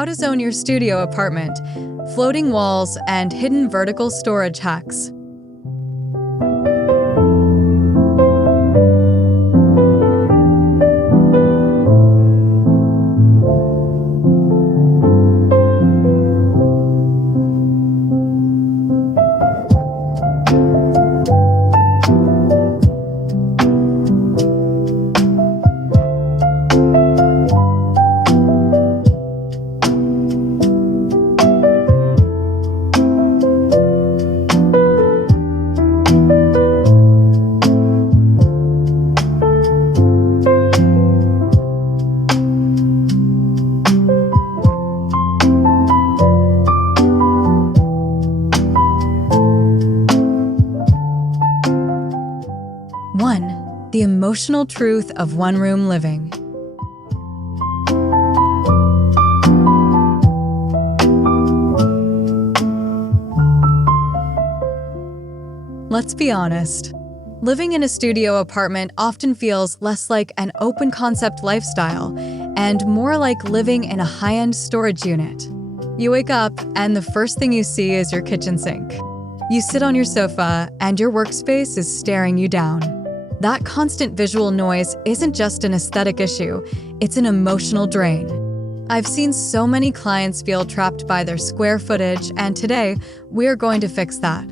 how to zone your studio apartment, floating walls, and hidden vertical storage hacks. The emotional truth of one-room living. Let's be honest. Living in a studio apartment often feels less like an open-concept lifestyle and more like living in a high-end storage unit. You wake up and the first thing you see is your kitchen sink. You sit on your sofa and your workspace is staring you down. That constant visual noise isn't just an aesthetic issue, it's an emotional drain. I've seen so many clients feel trapped by their square footage, and today, we're going to fix that.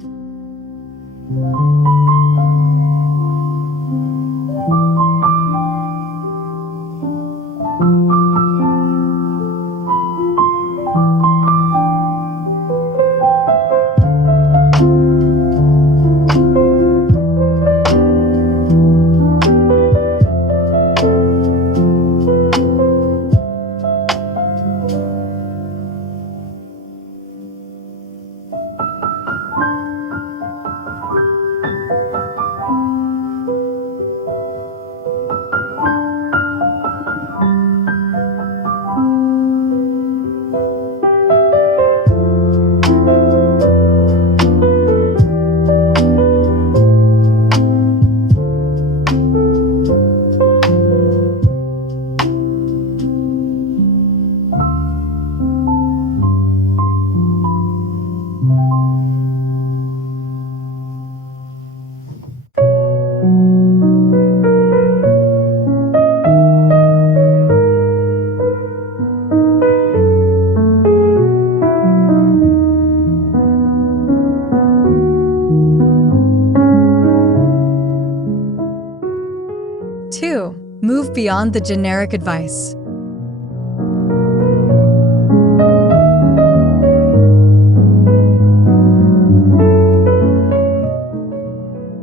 Two, move beyond the generic advice.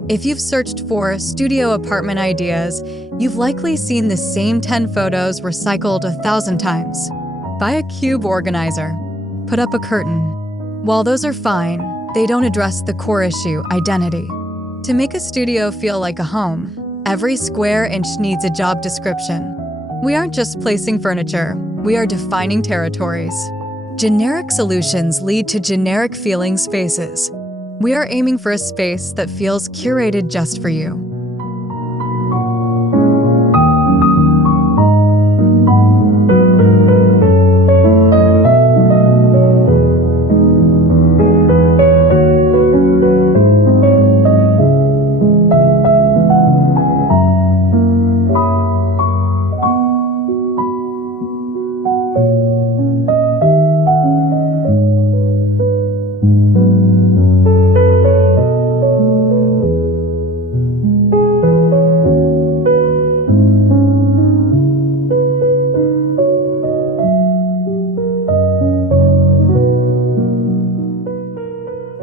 If you've searched for studio apartment ideas, you've likely seen the same 10 photos recycled 1,000 times. Buy a cube organizer. Put up a curtain. While those are fine, they don't address the core issue, identity. To make a studio feel like a home, every square inch needs a job description. We aren't just placing furniture, we are defining territories. Generic solutions lead to generic feeling spaces. We are aiming for a space that feels curated just for you.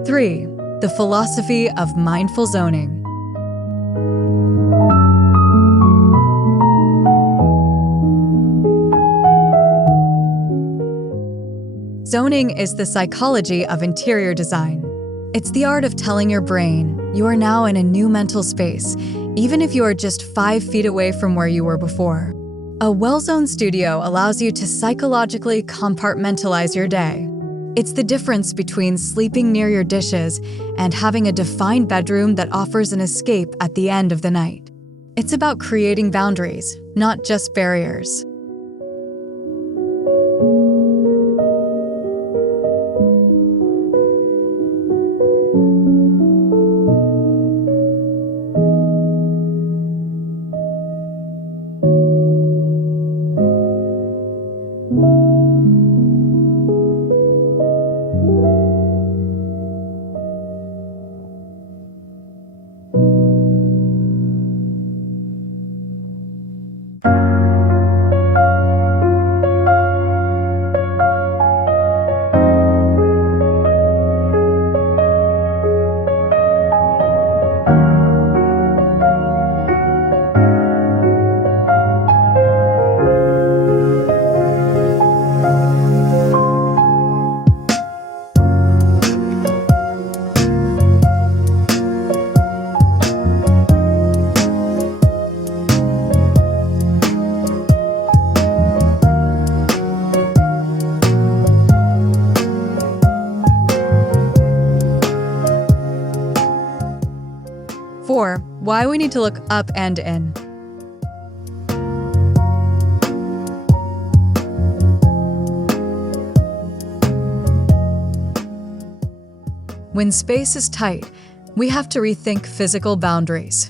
Three, the philosophy of mindful zoning. Zoning is the psychology of interior design. It's the art of telling your brain you are now in a new mental space, even if you are just 5 feet away from where you were before. A well-zoned studio allows you to psychologically compartmentalize your day. It's the difference between sleeping near your dishes and having a defined bedroom that offers an escape at the end of the night. It's about creating boundaries, not just barriers. why we need to look up and in. When space is tight, we have to rethink physical boundaries.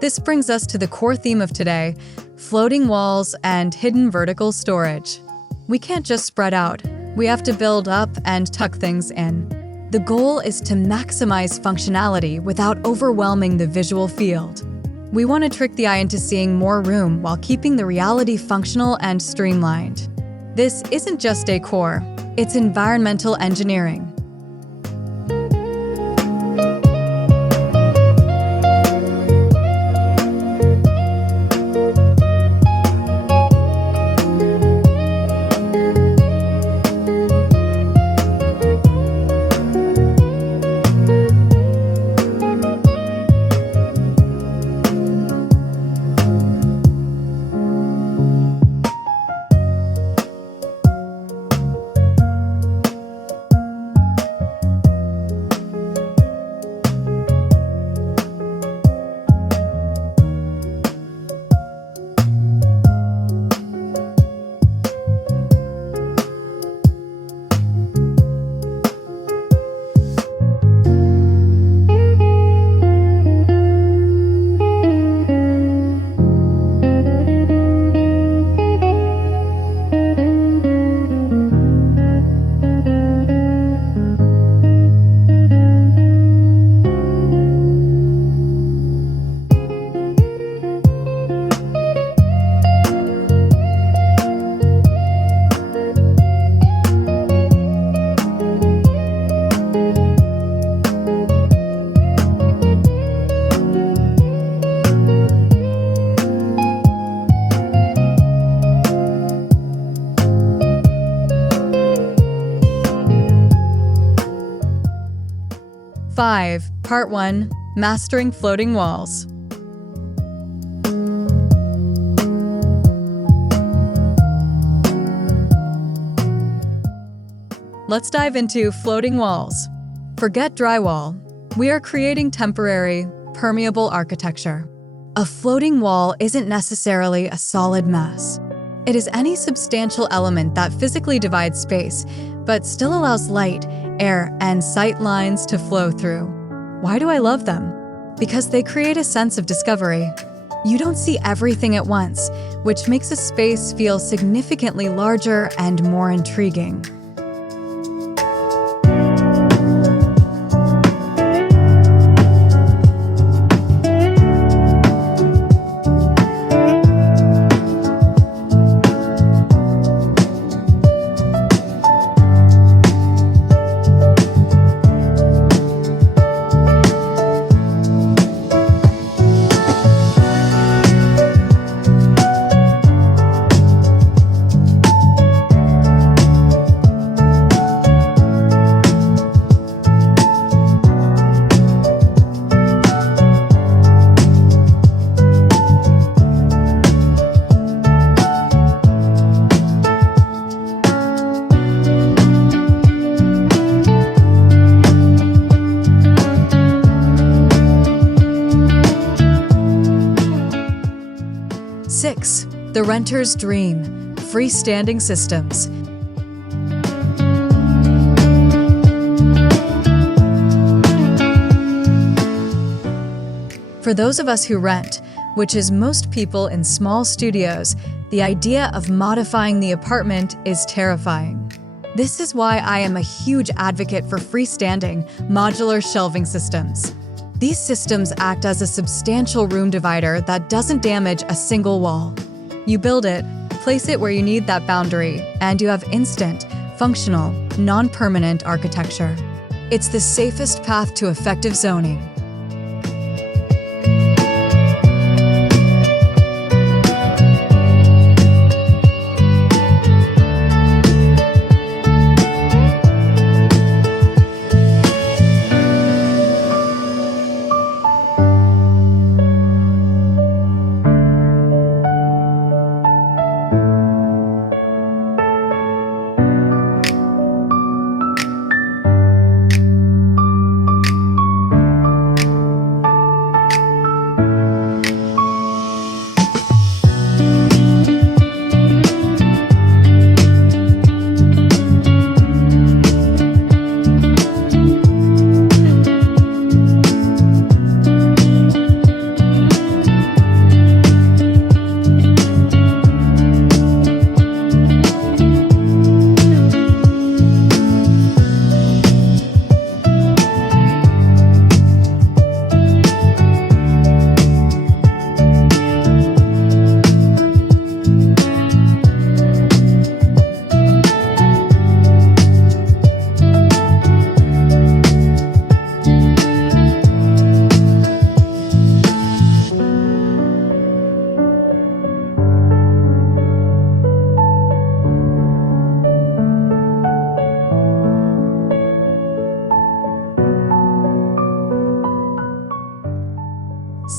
This brings us to the core theme of today: floating walls and hidden vertical storage. We can't just spread out. We have to build up and tuck things in. The goal is to maximize functionality without overwhelming the visual field. We want to trick the eye into seeing more room while keeping the reality functional and streamlined. This isn't just decor, it's environmental engineering. Part 1. Mastering Floating Walls. Let's dive into floating walls. Forget drywall. We are creating temporary, permeable architecture. A floating wall isn't necessarily a solid mass. It is any substantial element that physically divides space, but still allows light, air, and sight lines to flow through. Why do I love them? Because they create a sense of discovery. You don't see everything at once, which makes a space feel significantly larger and more intriguing. The renter's dream: freestanding systems. For those of us who rent, which is most people in small studios, the idea of modifying the apartment is terrifying. This is why I am a huge advocate for freestanding, modular shelving systems. These systems act as a substantial room divider that doesn't damage a single wall. You build it, place it where you need that boundary, and you have instant, functional, non-permanent architecture. It's the safest path to effective zoning.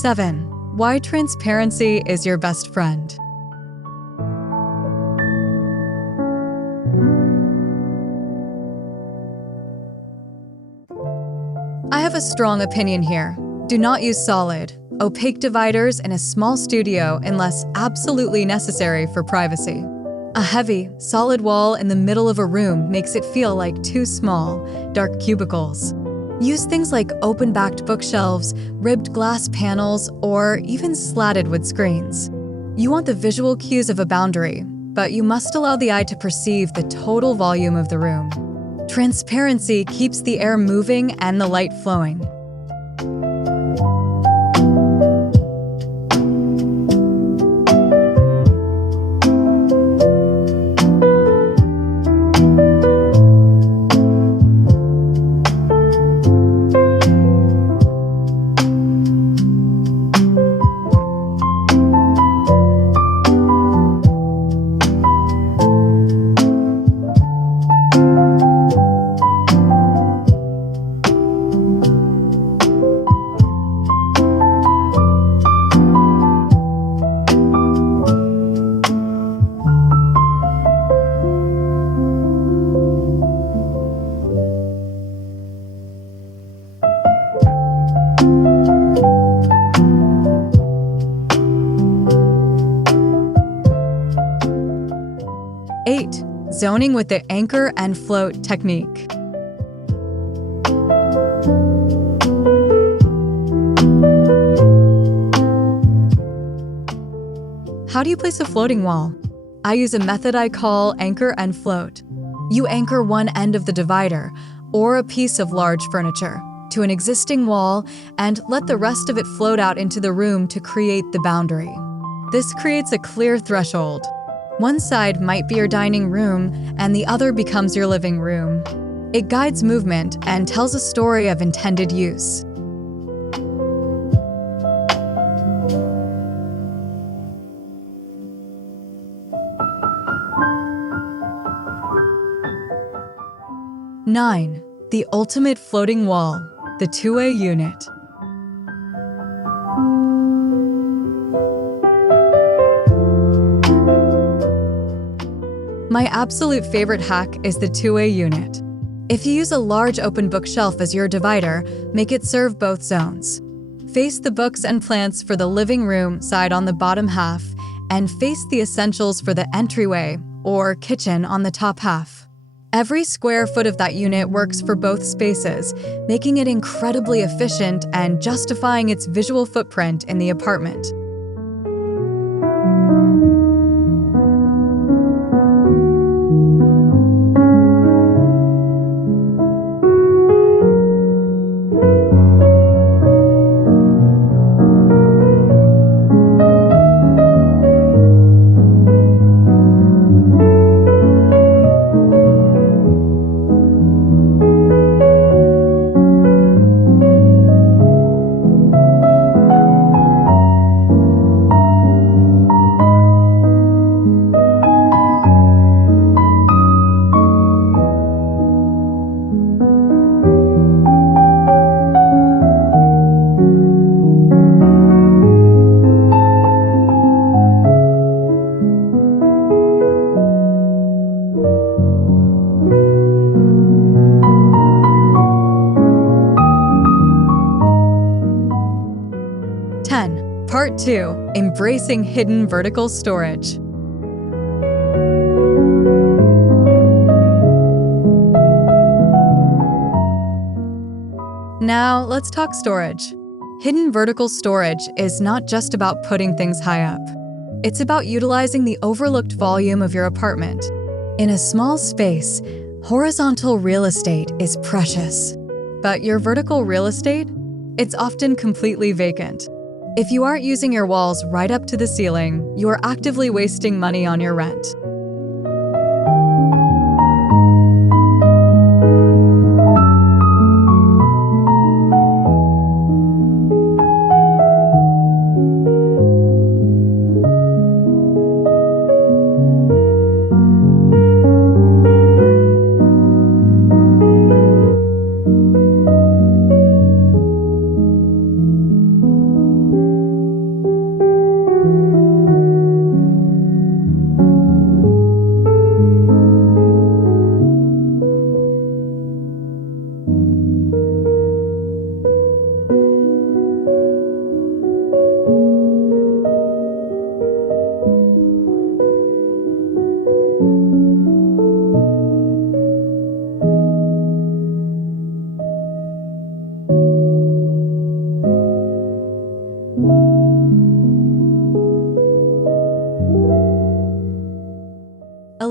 7. Why transparency is your best friend. I have a strong opinion here. Do not use solid, opaque dividers in a small studio unless absolutely necessary for privacy. A heavy, solid wall in the middle of a room makes it feel like two small, dark cubicles. Use things like open-backed bookshelves, ribbed glass panels, or even slatted wood screens. You want the visual cues of a boundary, but you must allow the eye to perceive the total volume of the room. Transparency keeps the air moving and the light flowing. Zoning with the anchor and float technique. How do you place a floating wall? I use a method I call anchor and float. You anchor one end of the divider, or a piece of large furniture, to an existing wall and let the rest of it float out into the room to create the boundary. This creates a clear threshold. One side might be your dining room, and the other becomes your living room. It guides movement and tells a story of intended use. Nine, the ultimate floating wall, the two-way unit. My absolute favorite hack is the two-way unit. If you use a large open bookshelf as your divider, make it serve both zones. Face the books and plants for the living room side on the bottom half, and face the essentials for the entryway or kitchen on the top half. Every square foot of that unit works for both spaces, making it incredibly efficient and justifying its visual footprint in the apartment. Part 2. Embracing hidden vertical storage. Now, let's talk storage. Hidden vertical storage is not just about putting things high up. It's about utilizing the overlooked volume of your apartment. In a small space, horizontal real estate is precious. But your vertical real estate? It's often completely vacant. If you aren't using your walls right up to the ceiling, you are actively wasting money on your rent.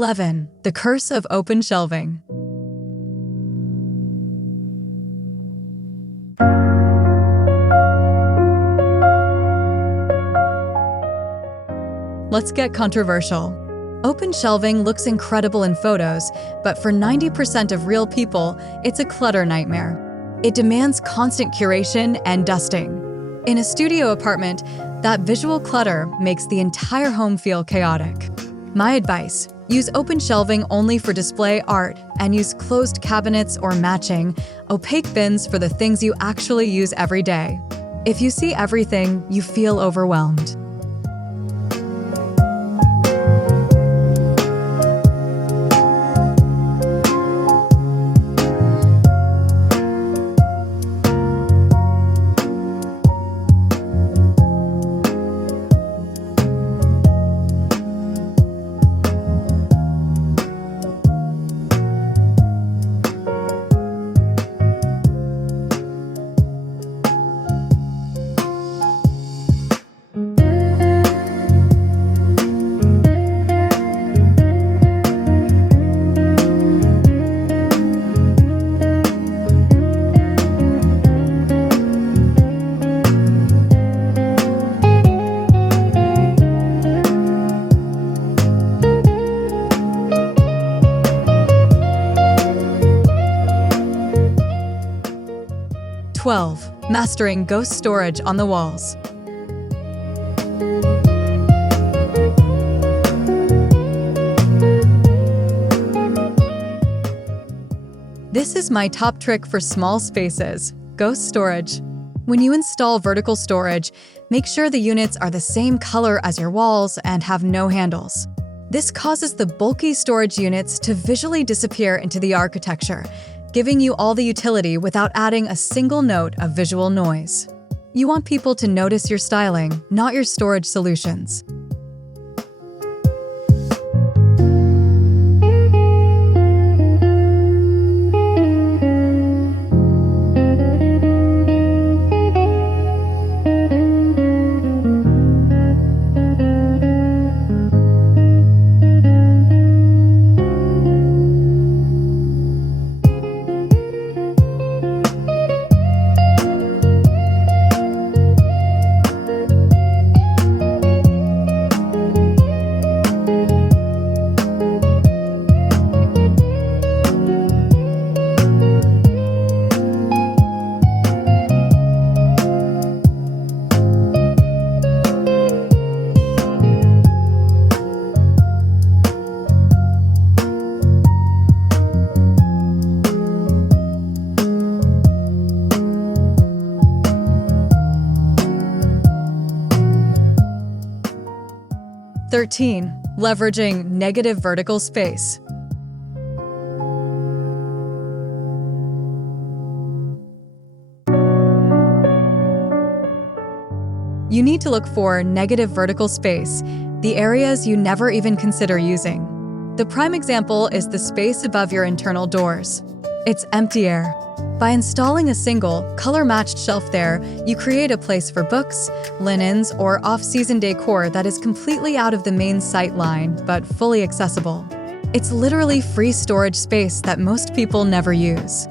11. The curse of open shelving. Let's get controversial. Open shelving looks incredible in photos, but for 90% of real people, it's a clutter nightmare. It demands constant curation and dusting. In a studio apartment, that visual clutter makes the entire home feel chaotic. My advice: use open shelving only for display art and use closed cabinets or matching, opaque bins for the things you actually use every day. If you see everything, you feel overwhelmed. Mastering ghost storage on the walls. This is my top trick for small spaces: ghost storage. When you install vertical storage, make sure the units are the same color as your walls and have no handles. This causes the bulky storage units to visually disappear into the architecture, giving you all the utility without adding a single note of visual noise. You want people to notice your styling, not your storage solutions. Leveraging negative vertical space. You need to look for negative vertical space, the areas you never even consider using. The prime example is the space above your internal doors. It's empty air. By installing a single, color-matched shelf there, you create a place for books, linens, or off-season decor that is completely out of the main sight line, but fully accessible. It's literally free storage space that most people never use.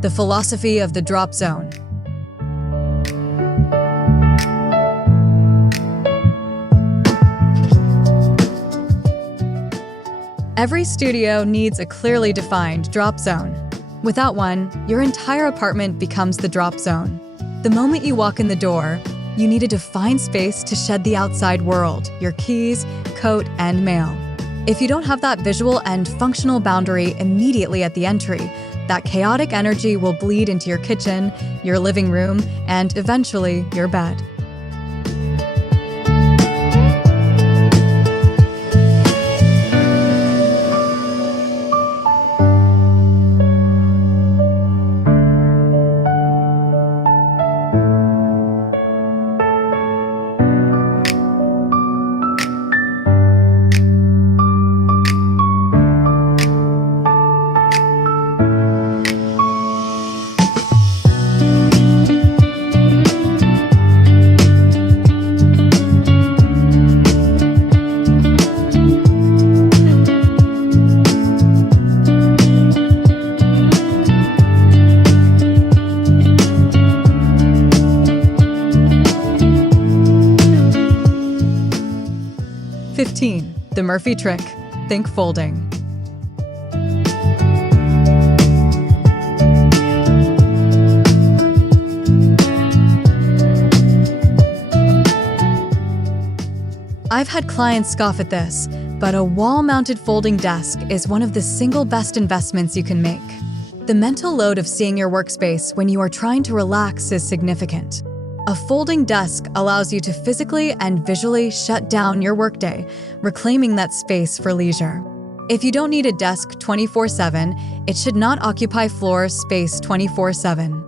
The philosophy of the drop zone. Every studio needs a clearly defined drop zone. Without one, your entire apartment becomes the drop zone. The moment you walk in the door, you need a defined space to shed the outside world, your keys, coat, and mail. If you don't have that visual and functional boundary immediately at the entry, that chaotic energy will bleed into your kitchen, your living room, and eventually your bed. The Murphy trick. Think folding. I've had clients scoff at this, but a wall-mounted folding desk is one of the single best investments you can make. The mental load of seeing your workspace when you are trying to relax is significant. A folding desk allows you to physically and visually shut down your workday, reclaiming that space for leisure. If you don't need a desk 24/7, it should not occupy floor space 24/7.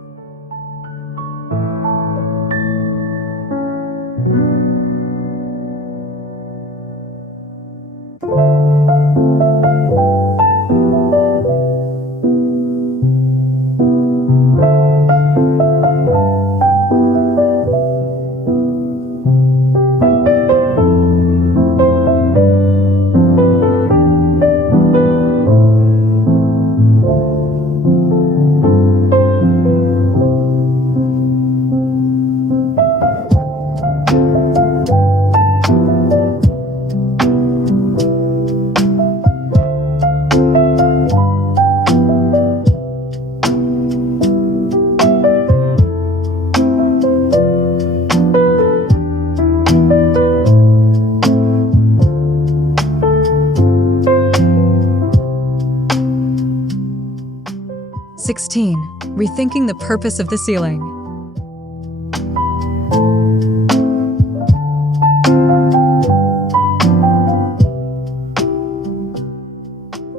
Rethinking the purpose of the ceiling.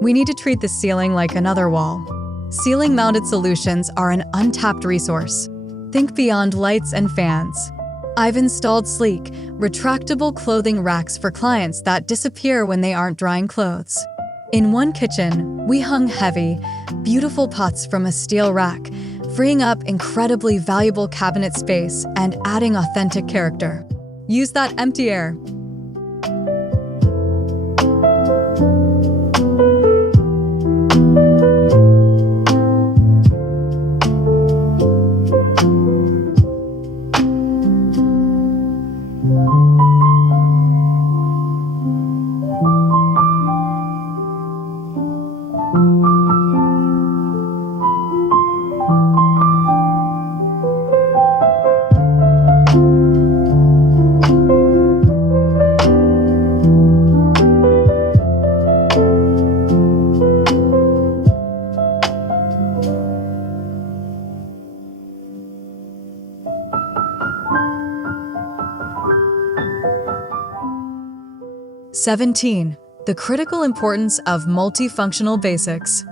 We need to treat the ceiling like another wall. Ceiling-mounted solutions are an untapped resource. Think beyond lights and fans. I've installed sleek, retractable clothing racks for clients that disappear when they aren't drying clothes. In one kitchen, we hung heavy, beautiful pots from a steel rack, freeing up incredibly valuable cabinet space and adding authentic character. Use that empty air. (17) The critical importance of multifunctional basics.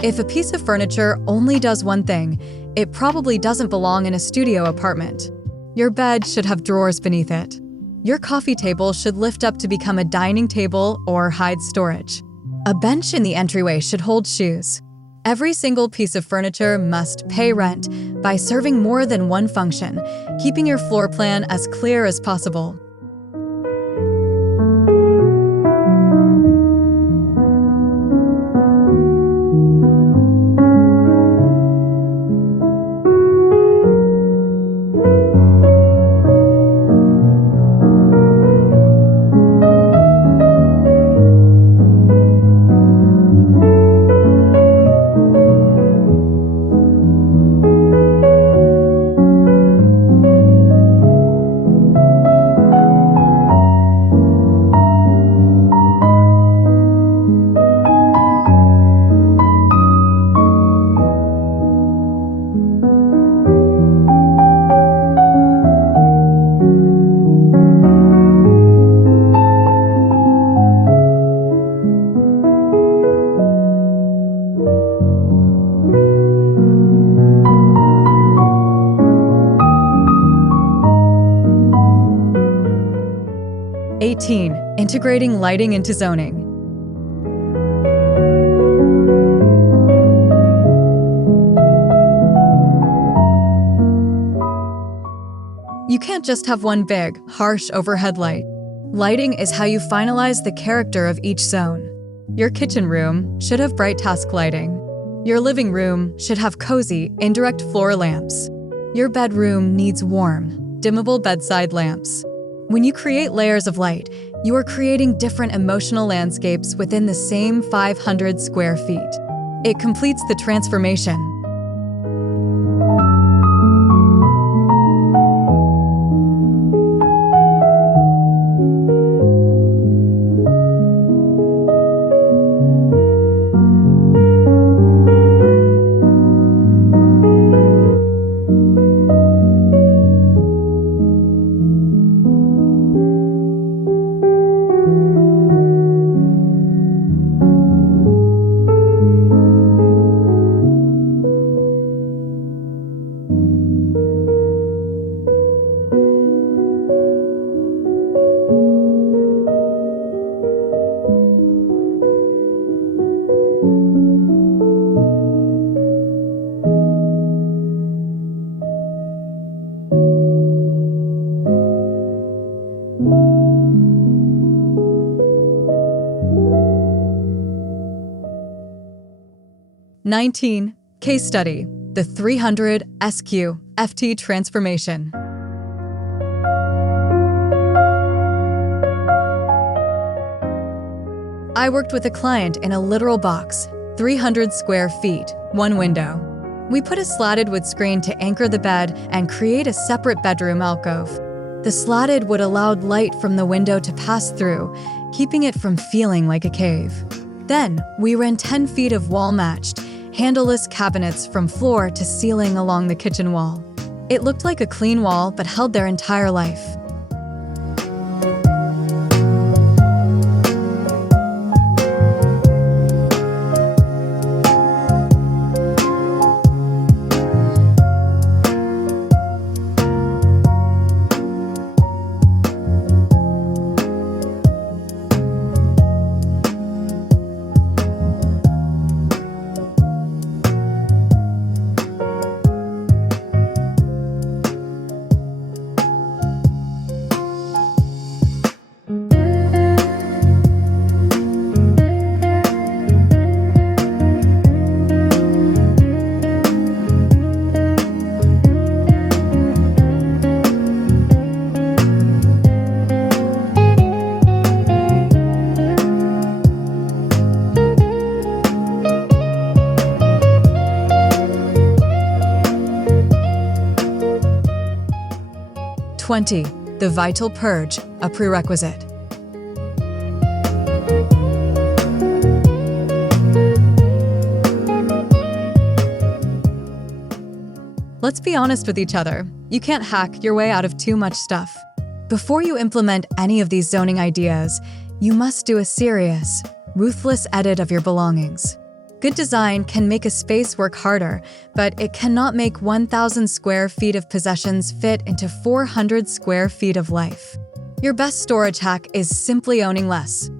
If a piece of furniture only does one thing, it probably doesn't belong in a studio apartment. Your bed should have drawers beneath it. Your coffee table should lift up to become a dining table or hide storage. A bench in the entryway should hold shoes. Every single piece of furniture must pay rent by serving more than one function, keeping your floor plan as clear as possible. integrating lighting into zoning. You can't just have one big, harsh overhead light. Lighting is how you finalize the character of each zone. Your kitchen room should have bright task lighting. Your living room should have cozy, indirect floor lamps. Your bedroom needs warm, dimmable bedside lamps. When you create layers of light, you are creating different emotional landscapes within the same 500 square feet. It completes the transformation. (19) Case Study: The 300 SQ FT Transformation. I worked with a client in a literal box, 300 square feet, one window. We put a slatted wood screen to anchor the bed and create a separate bedroom alcove. The slatted wood allowed light from the window to pass through, keeping it from feeling like a cave. Then, we ran 10 feet of wall-matched, handleless cabinets from floor to ceiling along the kitchen wall. It looked like a clean wall but held their entire life. (20) The Vital Purge, a Prerequisite. Let's be honest with each other. You can't hack your way out of too much stuff. Before you implement any of these zoning ideas, you must do a serious, ruthless edit of your belongings. Good design can make a space work harder, but it cannot make 1,000 square feet of possessions fit into 400 square feet of life. Your best storage hack is simply owning less.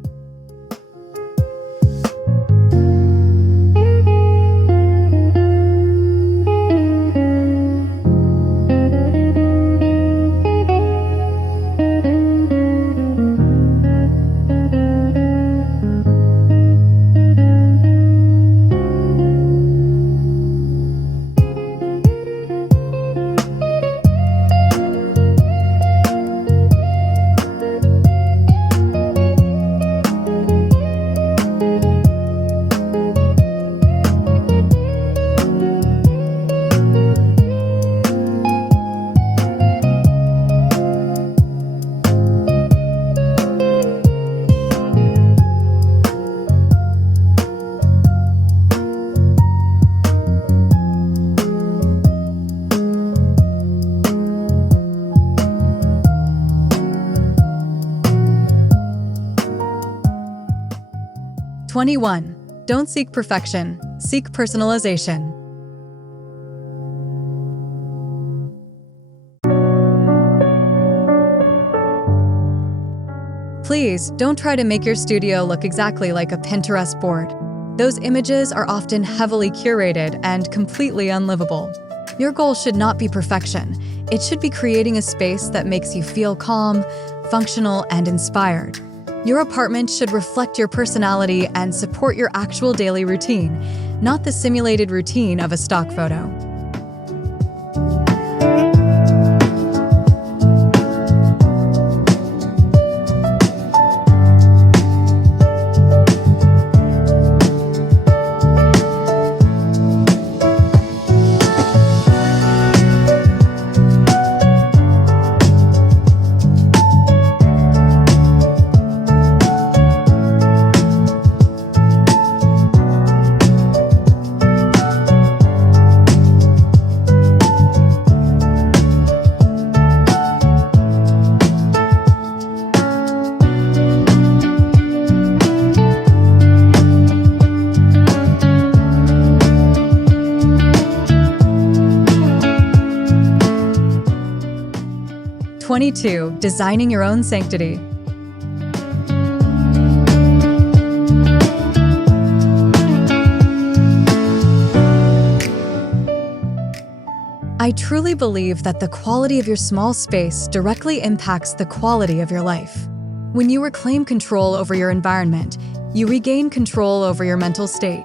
(21) Don't seek perfection, seek personalization. Please don't try to make your studio look exactly like a Pinterest board. Those images are often heavily curated and completely unlivable. Your goal should not be perfection. It should be creating a space that makes you feel calm, functional, and inspired. Your apartment should reflect your personality and support your actual daily routine, not the simulated routine of a stock photo. Designing your own sanctity. I truly believe that the quality of your small space directly impacts the quality of your life. When you reclaim control over your environment, you regain control over your mental state.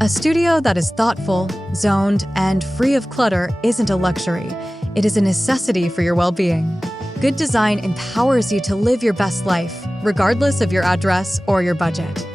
A studio that is thoughtful, zoned, and free of clutter isn't a luxury. It is a necessity for your well-being. Good design empowers you to live your best life, regardless of your address or your budget.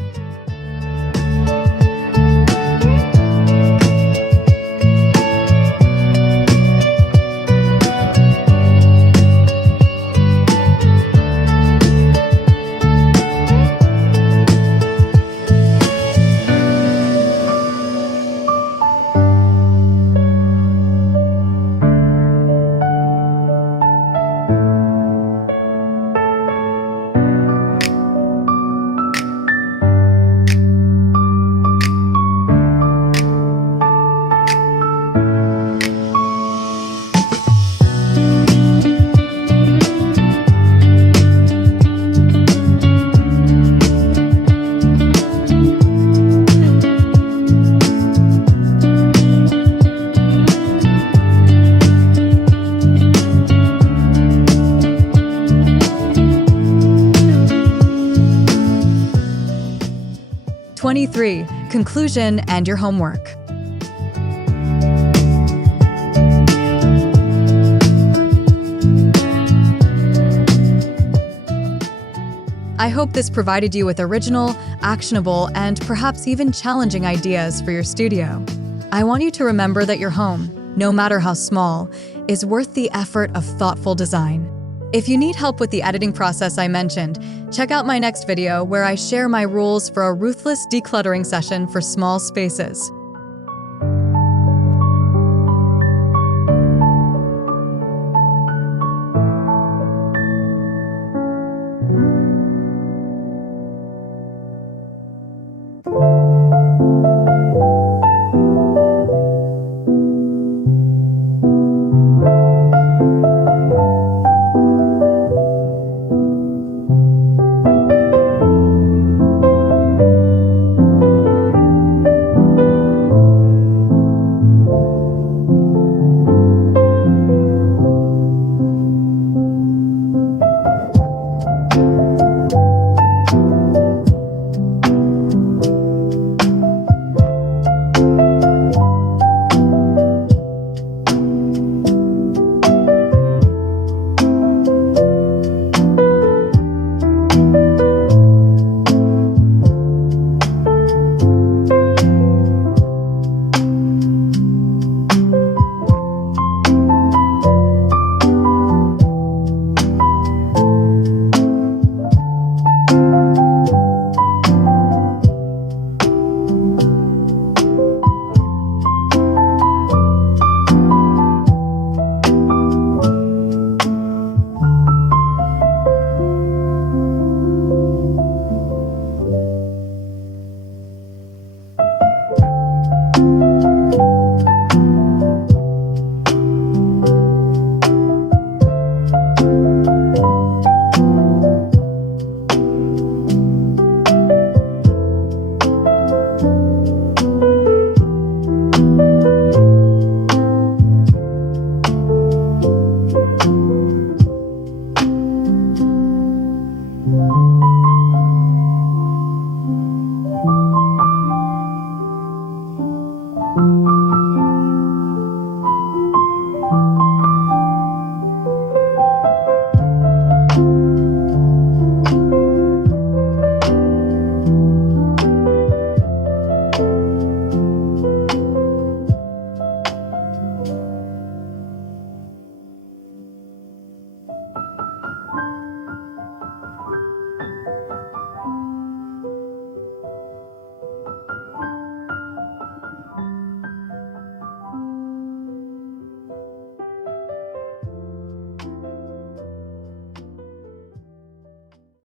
Conclusion and your homework. I hope this provided you with original, actionable, and perhaps even challenging ideas for your studio. I want you to remember that your home, no matter how small, is worth the effort of thoughtful design. If you need help with the editing process I mentioned, check out my next video where I share my rules for a ruthless decluttering session for small spaces.